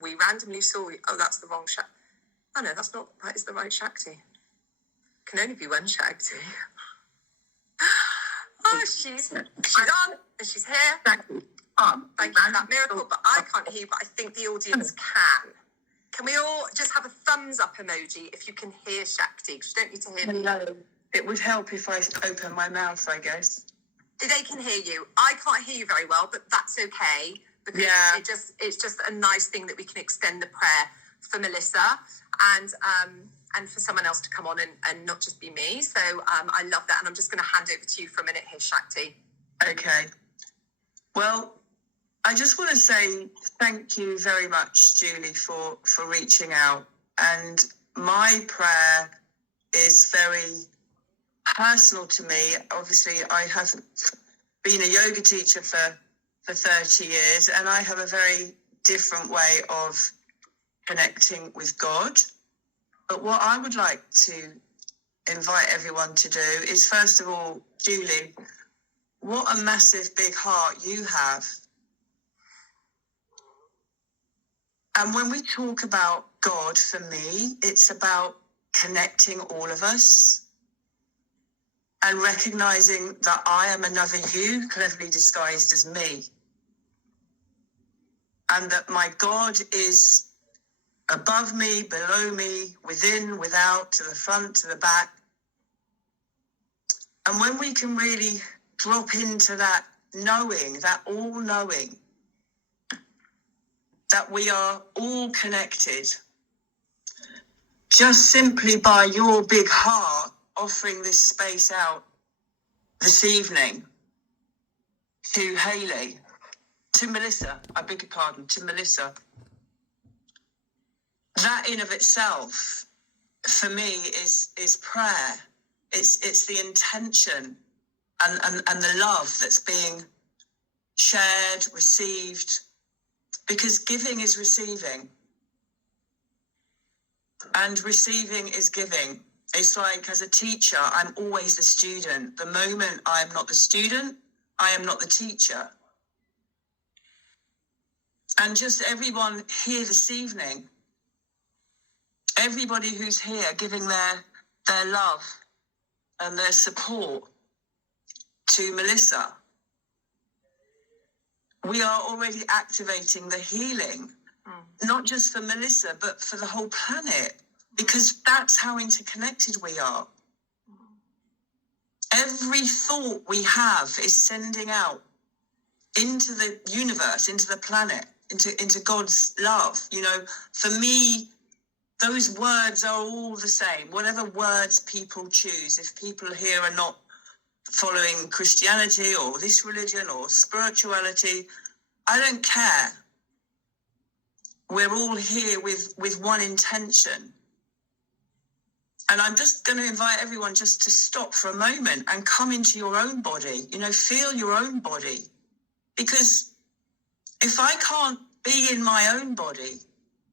We randomly saw you. Oh, that's the wrong Shakti. Oh no, that's not. That is the right Shakti. Can only be one Shakti. Oh, she's on and she's here. Thank you for that miracle, but I can't hear you, but I think the audience can. Can we all just have a thumbs up emoji if you can hear Shakti? Because you don't need to hear me. Hello. It would help if I open my mouth, I guess. They can hear you. I can't hear you very well, but that's okay. Because it's just a nice thing that we can extend the prayer for Melissa and for someone else to come on and not just be me. So I love that. And I'm just going to hand over to you for a minute here, Shakti. Okay. Well, I just want to say thank you very much, Julie, for reaching out. And my prayer is very personal to me. Obviously, I haven't been a yoga teacher for 30 years, and I have a very different way of connecting with God. But what I would like to invite everyone to do is, first of all, Julie, what a massive big heart you have. And when we talk about God, for me, it's about connecting all of us and recognizing that I am another you, cleverly disguised as me. And that my God is above me, below me, within, without, to the front, to the back. And when we can really drop into that knowing, that all-knowing, that we are all connected, just simply by your big heart offering this space out this evening to Hayley, to Melissa, I beg your pardon, to Melissa. That in of itself, for me, is prayer. It's the intention and the love that's being shared, received, because giving is receiving. And receiving is giving. It's like, as a teacher, I'm always the student. The moment I am not the student, I am not the teacher. And just everyone here this evening, everybody who's here giving their love and their support to Melissa, we are already activating the healing, not just for Melissa, but for the whole planet, because that's how interconnected we are. Every thought we have is sending out into the universe, into the planet, into God's love. You know, for me, those words are all the same. Whatever words people choose, if people here are not following Christianity or this religion or spirituality, I don't care. We're all here with one intention. And I'm just going to invite everyone just to stop for a moment and come into your own body, you know, feel your own body. Because if I can't be in my own body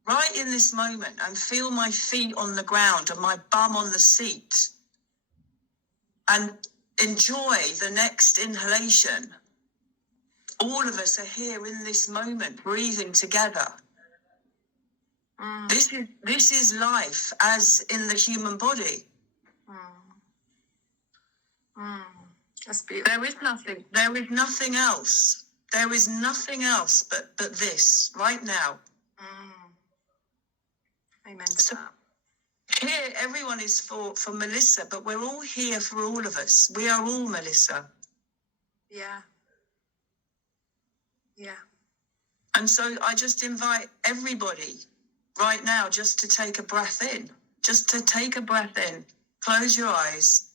right in this moment and feel my feet on the ground and my bum on the seat and enjoy the next inhalation, all of us are here in this moment, breathing together. This is life as in the human body. That's beautiful. There is nothing else. There is nothing else but this right now. Amen to that. Here, everyone is for Melissa, but we're all here for all of us. We are all Melissa. Yeah. Yeah. And so I just invite everybody right now just to take a breath in. Just to take a breath in. Close your eyes.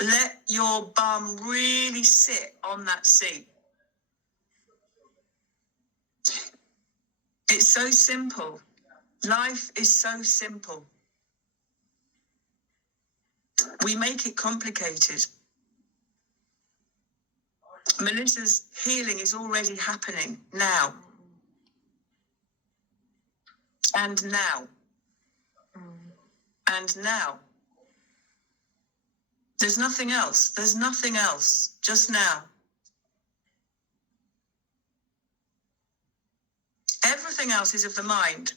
Let your bum really sit on that seat. It's so simple. Life is so simple. We make it complicated. Melissa's healing is already happening now. And now. And now. There's nothing else. There's nothing else. Just now. everything else is of the mind.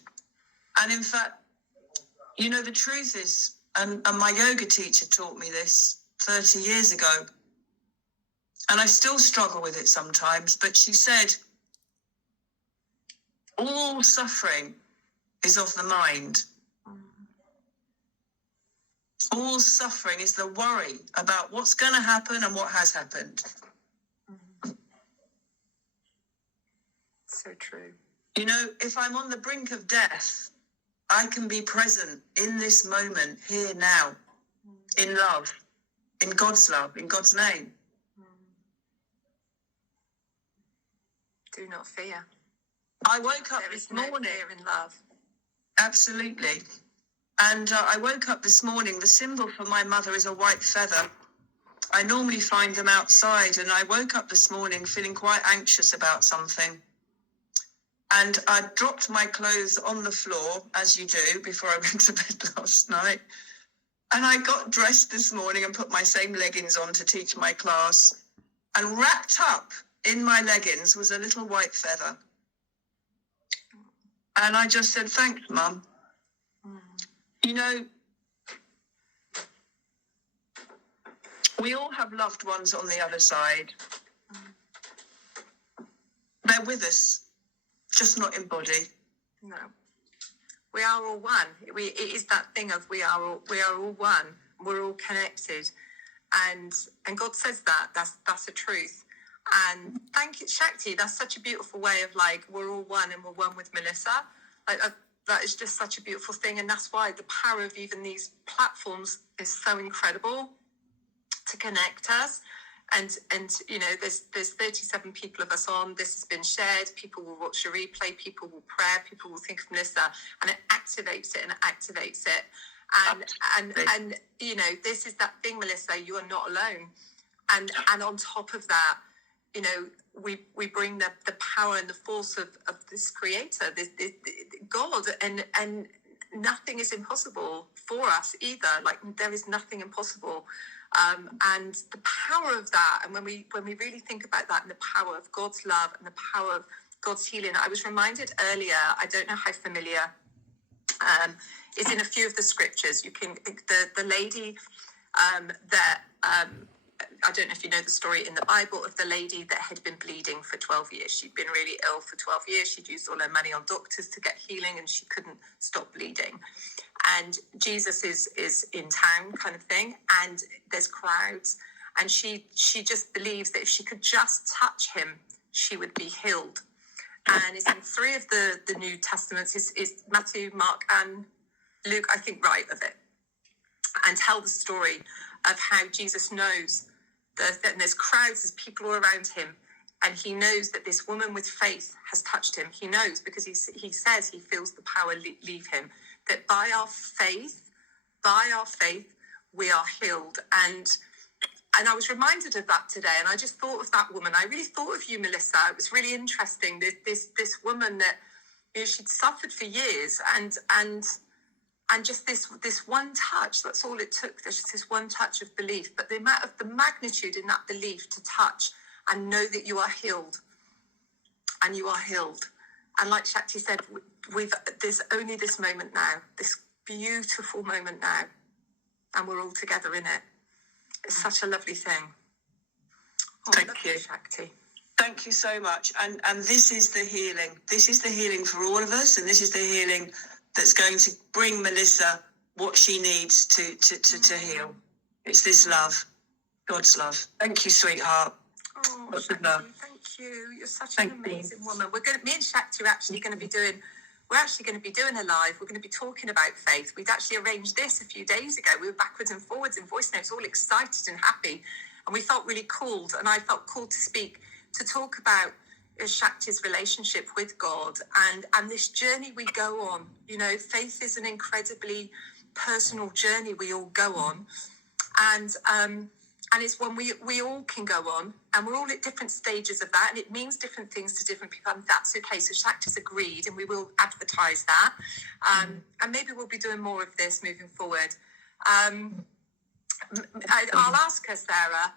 And in fact, you know, the truth is, and my yoga teacher taught me this 30 years ago, and I still struggle with it sometimes, but she said, all suffering is of the mind. All suffering is the worry about what's going to happen and what has happened. So true. You know, if I'm on the brink of death, I can be present in this moment, here now, in love, in God's name. Do not fear. I woke up this morning. No fear in love. Absolutely. And I woke up this morning. The symbol for my mother is a white feather. I normally find them outside, and I woke up this morning feeling quite anxious about something. And I dropped my clothes on the floor, as you do, before I went to bed last night. And I got dressed this morning and put my same leggings on to teach my class. And wrapped up in my leggings was a little white feather. And I just said, thanks, Mum. You know, we all have loved ones on the other side. They're with us, just not in body. No. We are all one. It is that thing of we are all one. We're all connected. And God says that. That's a truth. And thank you, Shakti. That's such a beautiful way of like, we're all one and we're one with Melissa. That is just such a beautiful thing. And that's why the power of even these platforms is so incredible to connect us. And you know, there's 37 people of us on. This has been shared. People will watch a replay. People will pray. People will think of Melissa, and it activates it. And you know, this is that thing, Melissa. You are not alone. And on top of that, you know, we bring the power and the force of this Creator, this God, and nothing is impossible for us either. Like, there is nothing impossible. And the power of that, and when we really think about that, and the power of God's love and the power of God's healing, I was reminded earlier, I don't know how familiar, is in a few of the scriptures. You can, the lady that, I don't know if you know the story in the Bible of the lady that had been bleeding for 12 years. She'd been really ill for 12 years. She'd used all her money on doctors to get healing, and she couldn't stop bleeding. And Jesus is in town, kind of thing, and there's crowds, and she just believes that if she could just touch him, she would be healed. And it's in 3 of the New Testaments, is Matthew, Mark, and Luke, I think, right of it, and tell the story of how Jesus knows that there's crowds, there's people all around him, and he knows that this woman with faith has touched him. He knows because he says he feels the power leave him, that by our faith, we are healed. And I was reminded of that today, and I just thought of that woman. I really thought of you, Melissa. It was really interesting. This woman that, you know, she'd suffered for years, and just this one touch, that's all it took. There's just this one touch of belief, but the amount of the magnitude in that belief to touch and know that you are healed, and you are healed. And like Shakti said, there's only this moment now, this beautiful moment now, and we're all together in it. It's such a lovely thing. Thank you, Shakti. Thank you so much. And this is the healing. This is the healing for all of us, and this is the healing that's going to bring Melissa what she needs to heal. It's this love, God's love. Thank you, sweetheart. Oh, Shakti, thank you. You're such an amazing woman. Me and Shakti are actually going to be doing a live. We're going to be talking about faith. We'd actually arranged this a few days ago. We were backwards and forwards in voice notes, all excited and happy, and we felt really called. And I felt called to talk about Shakti's relationship with God and this journey we go on. You know, faith is an incredibly personal journey we all go on, and it's one we all can go on, and we're all at different stages of that, and it means different things to different people, and that's okay. So Shakti's agreed, and we will advertise that, and maybe we'll be doing more of this moving forward. I'll ask her, Sarah,